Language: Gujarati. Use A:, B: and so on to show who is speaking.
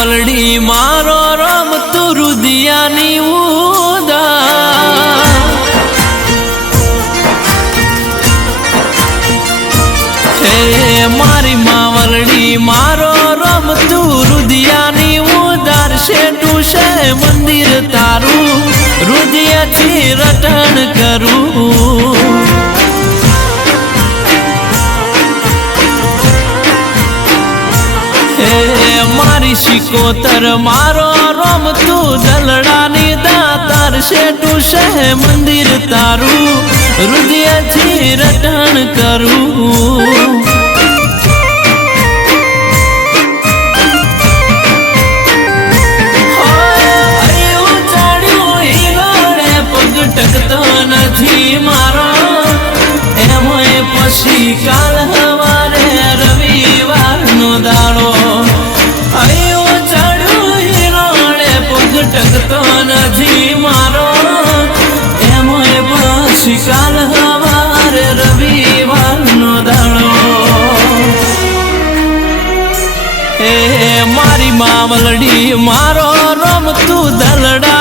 A: માવલડી મારો રમ રુદિયાની ઉદા હે, મારી માવરડી મારો રમતું રુદિયાની ઉદાર શેઠું છે મંદિર તારું. રુદિયાથી રટણ કરું. મારી શિકોતર મારો રોમ તું દલડાની દાતાર શેઠું છે મંદિર તારું રુદિયાથી રટણ કરું. કાલ હવારે રવિવારનો દાડો. એ મારી મામલડી મારો રમતું દલડા.